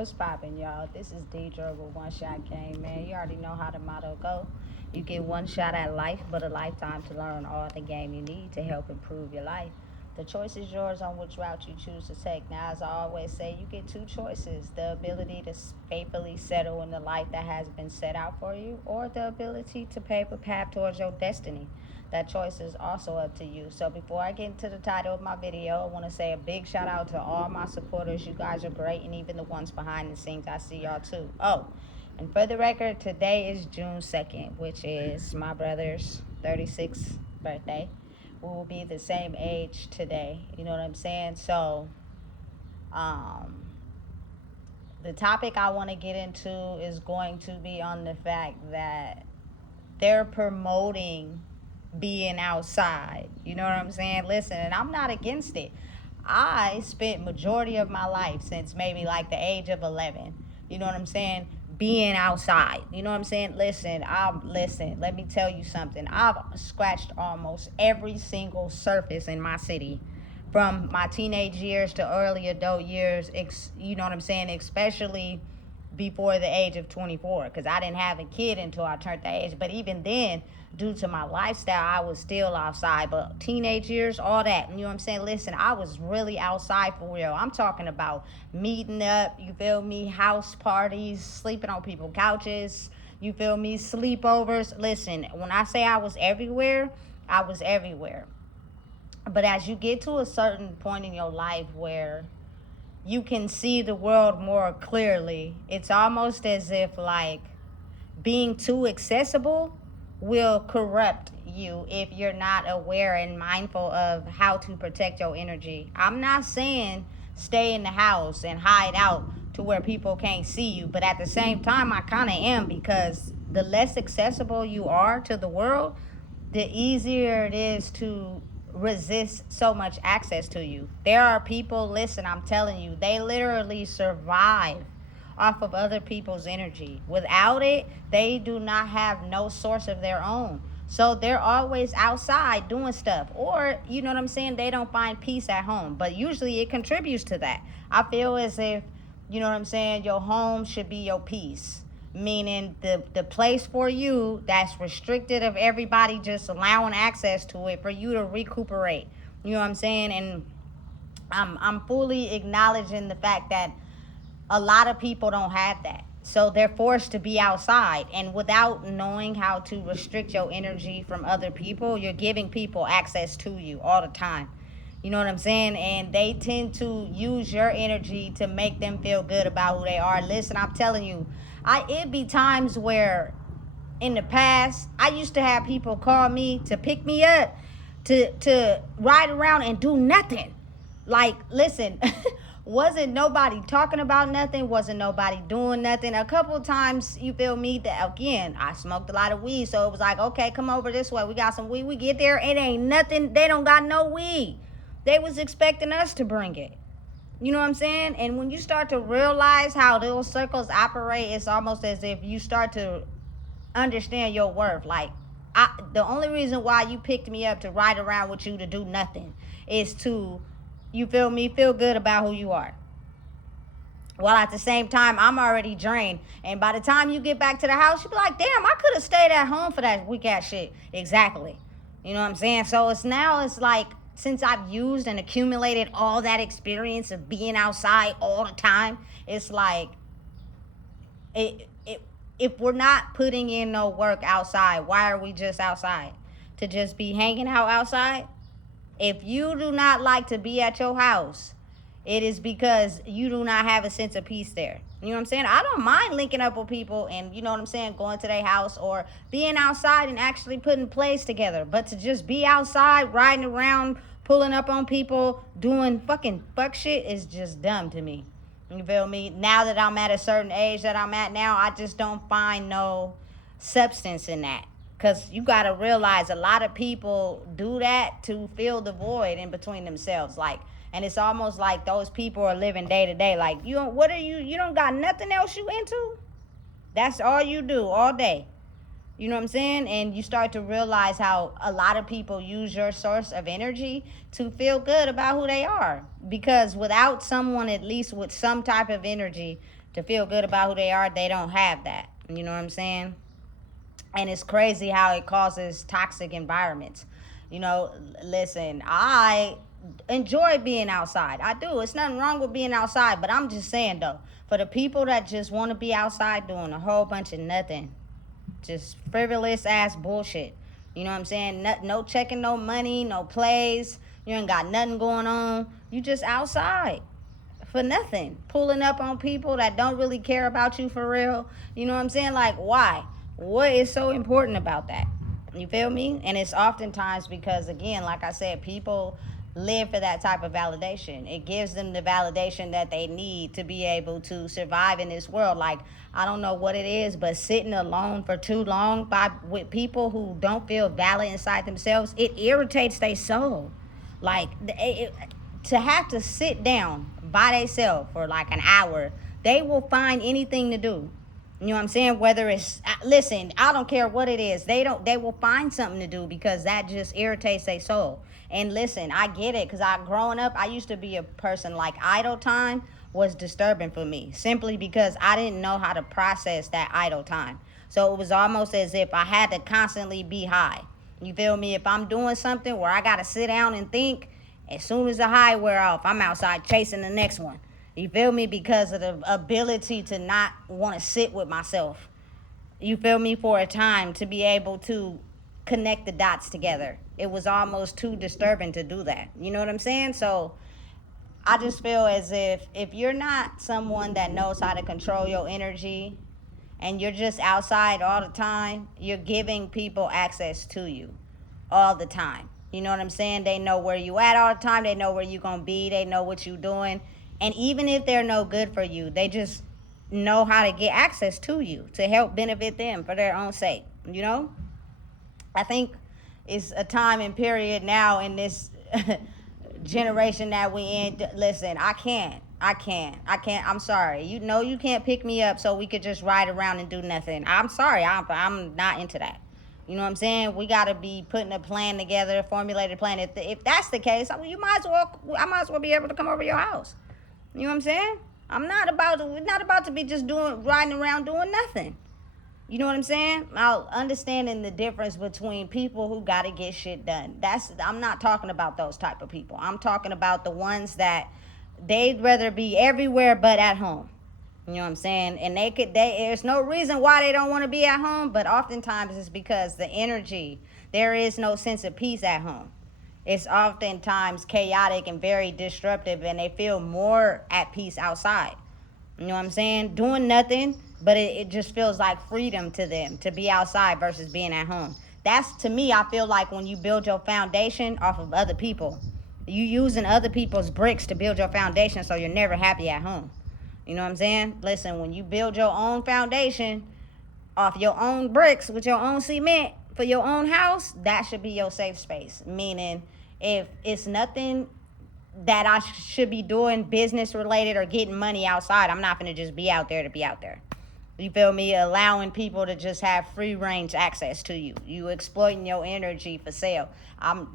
What's poppin', y'all? This is Deidre with One Shot Game, man. You already know how the motto go. You get one shot at life, but a lifetime to learn all the game you need to help improve your life. The choice is yours on which route you choose to take. Now, as I always say, you get two choices: the ability to faithfully settle in the life that has been set out for you, or the ability to pave a path towards your destiny. That choice is also up to you. So before I get into the title of my video, I want to say a big shout out to all my supporters. You guys are great, and even the ones behind the scenes. I see y'all too. Oh, and for the record, today is June 2nd, which is my brother's 36th birthday. We will be the same age today. You know what I'm saying? So, um, the topic I want to get into is going to be on the fact that they're promoting being outside. You know what I'm saying? Listen, and I'm not against it. I spent majority of my life since maybe like the age of 11. You know what I'm saying? Being outside. You know what I'm saying? Listen, let me tell you something. I've scratched almost every single surface in my city from my teenage years to early adult years, you know what I'm saying? Especially before the age of 24, because I didn't have a kid until I turned that age. But even then, due to my lifestyle, I was still outside. But teenage years, all that, you know what I'm saying? Listen, I was really outside for real. I'm talking about meeting up, you feel me, house parties, sleeping on people's couches, you feel me, sleepovers. Listen, when I say I was everywhere, I was everywhere. But as you get to a certain point in your life where you can see the world more clearly, it's almost as if like being too accessible will corrupt you if you're not aware and mindful of how to protect your energy. I'm not saying stay in the house and hide out to where people can't see you, but at the same time, I kind of am, because the less accessible you are to the world, the easier it is to resist so much access to you. There are people, listen, I'm telling you, they literally survive off of other people's energy. Without it, they do not have no source of their own. So they're always outside doing stuff. Or, you know what I'm saying, they don't find peace at home. But usually it contributes to that. I feel as if, you know what I'm saying, your home should be your peace. Meaning the place for you that's restricted of everybody just allowing access to it for you to recuperate. You know what I'm saying? And I'm fully acknowledging the fact that a lot of people don't have that. So they're forced to be outside. And without knowing how to restrict your energy from other people, you're giving people access to you all the time. You know what I'm saying? And they tend to use your energy to make them feel good about who they are. Listen, I'm telling you, it'd be times where in the past I used to have people call me to pick me up to ride around and do nothing. Like, listen, wasn't nobody talking about nothing, wasn't nobody doing nothing. A couple of times, you feel me, that again, I smoked a lot of weed, so it was like, okay, come over this way, we got some weed. We get there, it ain't nothing, they don't got no weed. They was expecting us to bring it. You know what I'm saying? And when you start to realize how those circles operate, it's almost as if you start to understand your worth. Like, the only reason why you picked me up to ride around with you to do nothing is to, you feel me, feel good about who you are. While at the same time, I'm already drained. And by the time you get back to the house, you be like, damn, I could have stayed at home for that weak ass shit. Exactly. You know what I'm saying? So it's like, since I've used and accumulated all that experience of being outside all the time, it's like, if we're not putting in no work outside, why are we just outside? To just be hanging out outside? If you do not like to be at your house, it is because you do not have a sense of peace there. You know what I'm saying? I don't mind linking up with people and, you know what I'm saying, going to their house or being outside and actually putting plays together. But to just be outside, riding around, pulling up on people, doing fucking fuck shit is just dumb to me. You feel me? Now that I'm at a certain age that I'm at now, I just don't find no substance in that. Because you got to realize a lot of people do that to fill the void in between themselves. Like, and it's almost like those people are living day to day. Like, you don't got nothing else you into? That's all you do all day. You know what I'm saying? And you start to realize how a lot of people use your source of energy to feel good about who they are. Because without someone, at least with some type of energy, to feel good about who they are, they don't have that. You know what I'm saying? And it's crazy how it causes toxic environments. You know, listen, I enjoy being outside. I do. It's nothing wrong with being outside, but I'm just saying though, for the people that just want to be outside doing a whole bunch of nothing, just frivolous ass bullshit. You know what I'm saying? No checking no money, no plays. You ain't got nothing going on. You just outside for nothing, pulling up on people that don't really care about you for real. You know what I'm saying? Like, why? What is so important about that? You feel me? And it's oftentimes because, again, like I said, people live for that type of validation. It gives them the validation that they need to be able to survive in this world. Like, I don't know what it is, but sitting alone for too long with people who don't feel valid inside themselves, it irritates their soul. Like, to have to sit down by themselves for like an hour, they will find anything to do. You know what I'm saying? Whether it's, listen, I don't care what it is. They will find something to do because that just irritates their soul. And listen, I get it, because growing up, I used to be a person like idle time was disturbing for me, simply because I didn't know how to process that idle time. So it was almost as if I had to constantly be high. You feel me? If I'm doing something where I got to sit down and think, as soon as the high wear off, I'm outside chasing the next one. You feel me? Because of the ability to not want to sit with myself. You feel me? For a time to be able to connect the dots together. It was almost too disturbing to do that. You know what I'm saying? So I just feel as if you're not someone that knows how to control your energy and you're just outside all the time, you're giving people access to you all the time. You know what I'm saying? They know where you at all the time. They know where you gonna be. They know what you doing. And even if they're no good for you, they just know how to get access to you to help benefit them for their own sake. You know? I think it's a time and period now in this generation that we in. Listen, I can't. I'm sorry. You know you can't pick me up so we could just ride around and do nothing. I'm sorry. I'm not into that. You know what I'm saying? We got to be putting a plan together, a formulated plan. If that's the case, I mean, I might as well be able to come over your house. You know what I'm saying? We're not about to be just riding around doing nothing. You know what I'm saying? Now, understanding the difference between people who got to get shit done. I'm not talking about those type of people. I'm talking about the ones that they'd rather be everywhere but at home. You know what I'm saying? And there's no reason why they don't want to be at home, but oftentimes it's because the energy, there is no sense of peace at home. It's oftentimes chaotic and very disruptive, and they feel more at peace outside. You know what I'm saying? Doing nothing, but it just feels like freedom to them to be outside versus being at home. That's, to me, I feel like when you build your foundation off of other people, you using other people's bricks to build your foundation, so you're never happy at home. You know what I'm saying? Listen, when you build your own foundation off your own bricks with your own cement for your own house, that should be your safe space. Meaning, if it's nothing that I should be doing business related or getting money outside, I'm not going to just be out there to be out there. You feel me? Allowing people to just have free range access to you. You exploiting your energy for sale.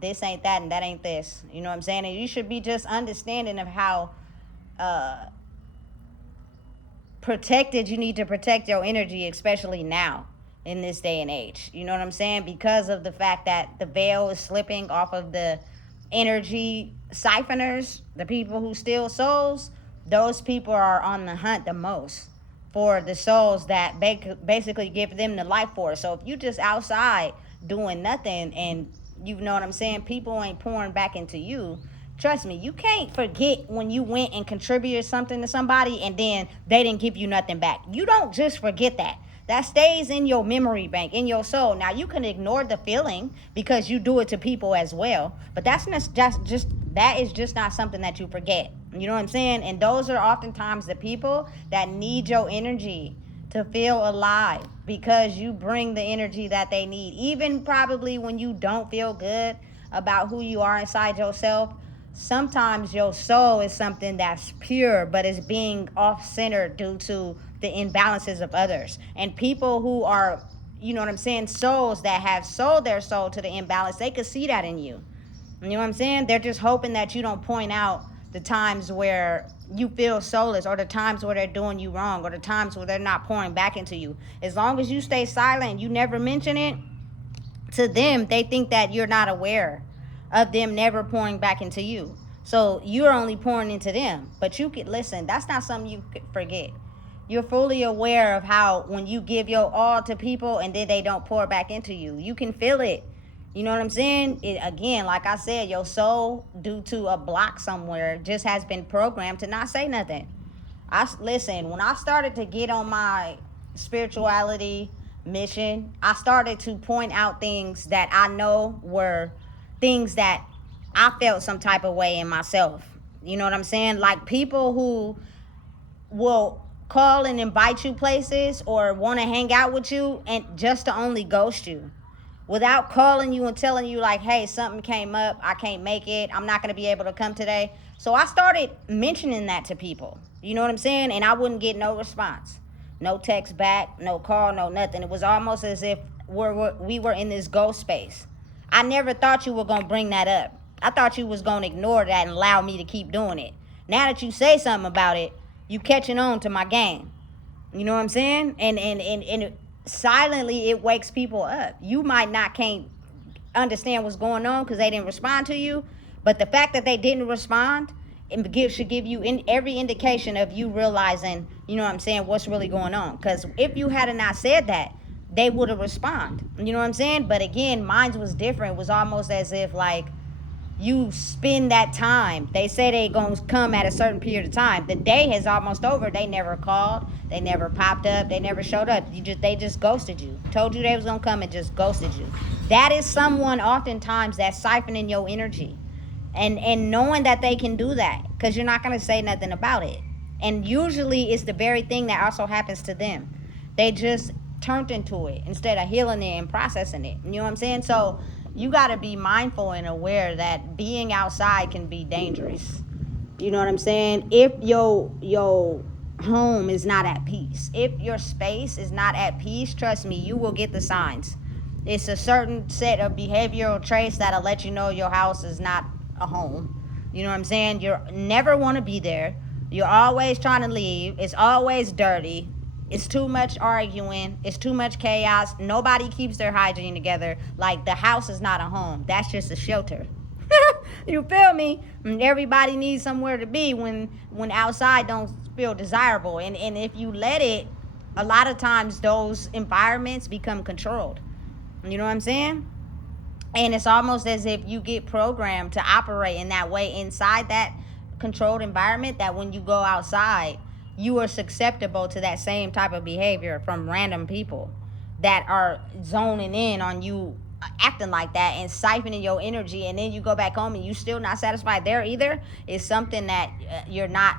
This ain't that and that ain't this. You know what I'm saying? And you should be just understanding of how protected you need to protect your energy, especially now in this day and age. You know what I'm saying? Because of the fact that the veil is slipping off of the energy siphoners, the people who steal souls, those people are on the hunt the most for the souls that basically give them the life force. So if you just outside doing nothing and you know what I'm saying, people ain't pouring back into you, trust me, you can't forget when you went and contributed something to somebody and then they didn't give you nothing back. You don't just forget that. That stays in your memory bank, in your soul. Now, you can ignore the feeling because you do it to people as well. But that is just not something that you forget. You know what I'm saying? And those are oftentimes the people that need your energy to feel alive, because you bring the energy that they need. Even probably when you don't feel good about who you are inside yourself, sometimes your soul is something that's pure, but is being off-centered due to the imbalances of others. And people who are, you know what I'm saying, souls that have sold their soul to the imbalance, they could see that in you. You know what I'm saying? They're just hoping that you don't point out the times where you feel soulless, or the times where they're doing you wrong, or the times where they're not pouring back into you. As long as you stay silent, you never mention it to them, they think that you're not aware of them never pouring back into you. So you're only pouring into them. But you could listen, that's not something you could forget. You're fully aware of how when you give your all to people and then they don't pour back into you, you can feel it. You know what I'm saying? It, again, like I said, your soul, due to a block somewhere, just has been programmed to not say nothing. Listen, when I started to get on my spirituality mission, I started to point out things that I know were things that I felt some type of way in myself. You know what I'm saying? Like people who will call and invite you places or want to hang out with you and just to only ghost you without calling you and telling you like, hey, something came up, I can't make it, I'm not going to be able to come today. So I started mentioning that to people, you know what I'm saying? And I wouldn't get no response, no text back, no call, no nothing. It was almost as if we were in this ghost space. I never thought you were going to bring that up. I thought you was going to ignore that and allow me to keep doing it. Now that you say something about it, you catching on to my game. You know what I'm saying? And silently it wakes people up. You might not can't understand what's going on because they didn't respond to you, but the fact that they didn't respond should give you every indication of you realizing, you know what I'm saying, what's really going on. Because if you had not said that, they would have responded. You know what I'm saying? But again, mine was different. It was almost as if like you spend that time. They say they gonna come at a certain period of time. The day has almost over. They never called. They never popped up. They never showed up. They just ghosted you. Told you they was gonna come and just ghosted you. That is someone oftentimes that's siphoning your energy, and knowing that they can do that because you're not gonna say nothing about it. And usually it's the very thing that also happens to them. They just turned into it instead of healing it and processing it. You know what I'm saying? So you got to be mindful and aware that being outside can be dangerous. You know what I'm saying? If your home is not at peace, if your space is not at peace, trust me, you will get the signs. It's a certain set of behavioral traits that'll let you know your house is not a home. You know what I'm saying? You never want to be there. You're always trying to leave. It's always dirty. It's too much arguing. It's too much chaos. Nobody keeps their hygiene together. Like, the house is not a home. That's just a shelter. You feel me? And everybody needs somewhere to be when outside don't feel desirable. And if you let it, a lot of times those environments become controlled. You know what I'm saying? And it's almost as if you get programmed to operate in that way inside that controlled environment, that when you go outside, you are susceptible to that same type of behavior from random people that are zoning in on you acting like that and siphoning your energy, and then you go back home and you still not satisfied there either. Is something that you're not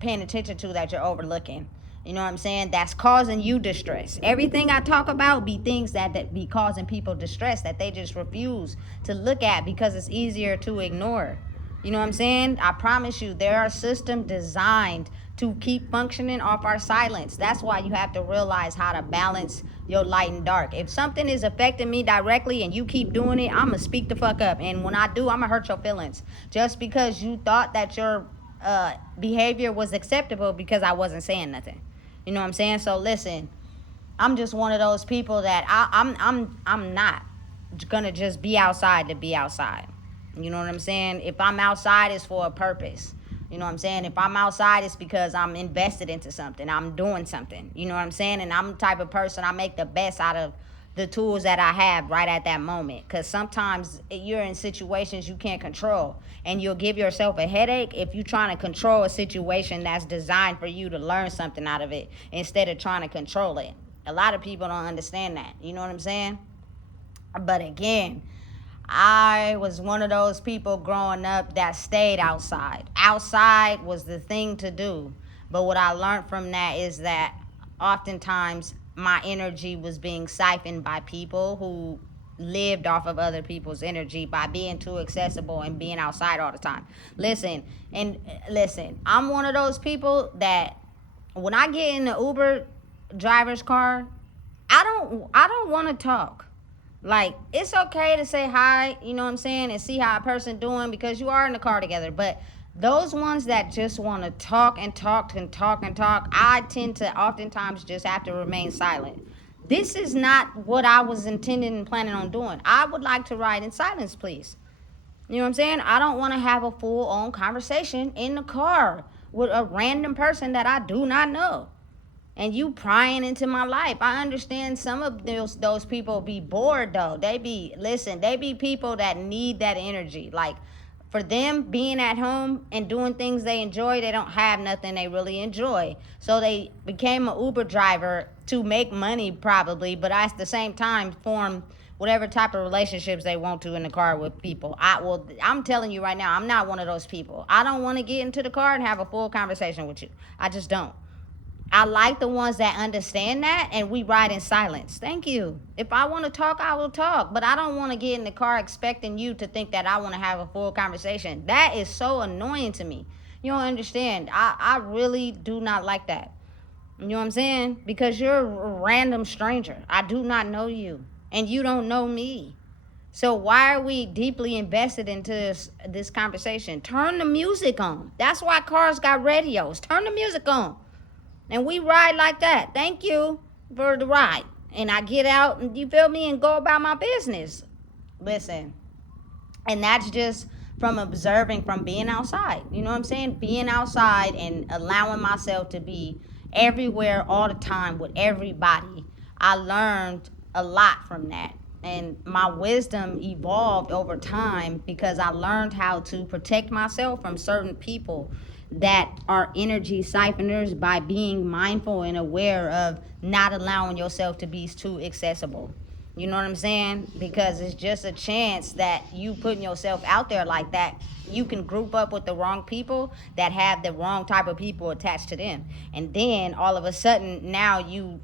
paying attention to, that you're overlooking. You know what I'm saying? That's causing you distress. Everything I talk about be things that be causing people distress that they just refuse to look at because it's easier to ignore. You know what I'm saying? I promise you, there are systems designed to keep functioning off our silence. That's why you have to realize how to balance your light and dark. If something is affecting me directly and you keep doing it, I'm going to speak the fuck up. And when I do, I'm going to hurt your feelings. Just because you thought that your behavior was acceptable because I wasn't saying nothing. You know what I'm saying? So listen, I'm just one of those people that I'm not going to just be outside to be outside. You know what I'm saying? If I'm outside, it's for a purpose. You know what I'm saying? If I'm outside, it's because I'm invested into something. I'm doing something. You know what I'm saying? And I'm the type of person, I make the best out of the tools that I have right at that moment. Because sometimes you're in situations you can't control. And you'll give yourself a headache if you're trying to control a situation that's designed for you to learn something out of it instead of trying to control it. A lot of people don't understand that. You know what I'm saying? But again, I was one of those people growing up that stayed outside. Outside was the thing to do. But what I learned from that is that oftentimes my energy was being siphoned by people who lived off of other people's energy by being too accessible and being outside all the time. Listen, I'm one of those people that when I get in the Uber driver's car, I don't want to talk. Like, it's okay to say hi, you know what I'm saying, and see how a person doing because you are in the car together. But Those ones that just want to talk and talk and talk and talk, I tend to oftentimes just have to remain silent. This is not what I was intending and planning on doing. I would like to ride in silence, please. You know what I'm saying? I don't want to have a full on conversation in the car with a random person that I do not know. And you prying into my life. I understand some of those people be bored though. They be people that need that energy. Like for them being at home and doing things they enjoy, they don't have nothing they really enjoy. So they became an Uber driver to make money probably, but at the same time form whatever type of relationships they want to in the car with people. I'm telling you right now, I'm not one of those people. I don't want to get into the car and have a full conversation with you. I just don't. I like the ones that understand that and we ride in silence. Thank you. If I want to talk, I will talk. But I don't want to get in the car expecting you to think that I want to have a full conversation. That is so annoying to me. You don't understand. I really do not like that. You know what I'm saying? Because you're a random stranger. I do not know you. And you don't know me. So why are we deeply invested into this conversation? Turn the music on. That's why cars got radios. Turn the music on. And we ride like that. Thank you for the ride. And I get out and you feel me and go about my business. Listen. And that's just from observing from being outside. You know what I'm saying? Being outside and allowing myself to be everywhere all the time with everybody. I learned a lot from that. And my wisdom evolved over time because I learned how to protect myself from certain people that are energy siphoners by being mindful and aware of not allowing yourself to be too accessible. You know what I'm saying? Because it's just a chance that you putting yourself out there like that, you can group up with the wrong people that have the wrong type of people attached to them. And then all of a sudden now you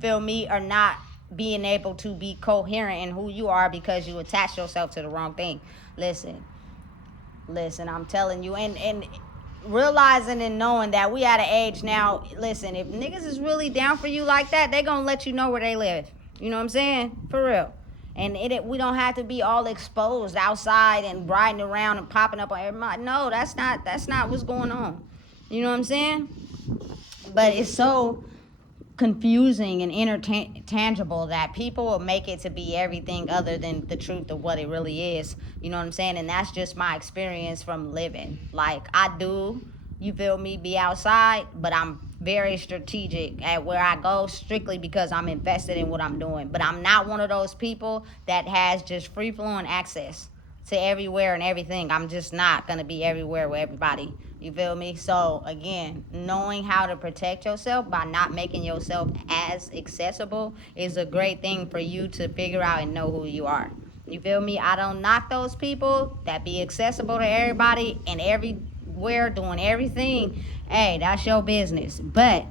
feel me, are not being able to be coherent in who you are because you attach yourself to the wrong thing. Listen, I'm telling you, and realizing and knowing that we at an age now, listen, if niggas is really down for you like that, they gonna let you know where they live. You know what I'm saying? For real. And we don't have to be all exposed outside and riding around and popping up on everybody. No, that's not what's going on. You know what I'm saying? But it's so confusing and intangible that people will make it to be everything other than the truth of what it really is. You know what I'm saying? And that's just my experience from living. Like I do, you feel me, be outside, but I'm very strategic at where I go strictly because I'm invested in what I'm doing. But I'm not one of those people that has just free flowing access to everywhere and everything. I'm just not gonna be everywhere with everybody. You feel me? So again, knowing how to protect yourself by not making yourself as accessible is a great thing for you to figure out and know who you are. You feel me? I don't knock those people that be accessible to everybody and everywhere doing everything. Hey, that's your business. But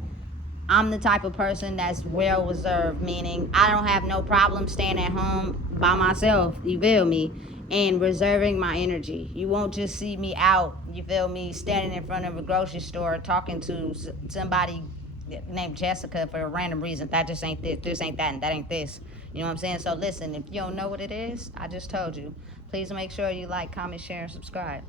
I'm the type of person that's well reserved, meaning I don't have no problem staying at home by myself, you feel me, and reserving my energy. You won't just see me out, you feel me, standing in front of a grocery store talking to somebody named Jessica for a random reason. That just ain't this ain't that, and that ain't this. You know what I'm saying? So listen, if you don't know what it is, I just told you. Please make sure you like, comment, share, and subscribe.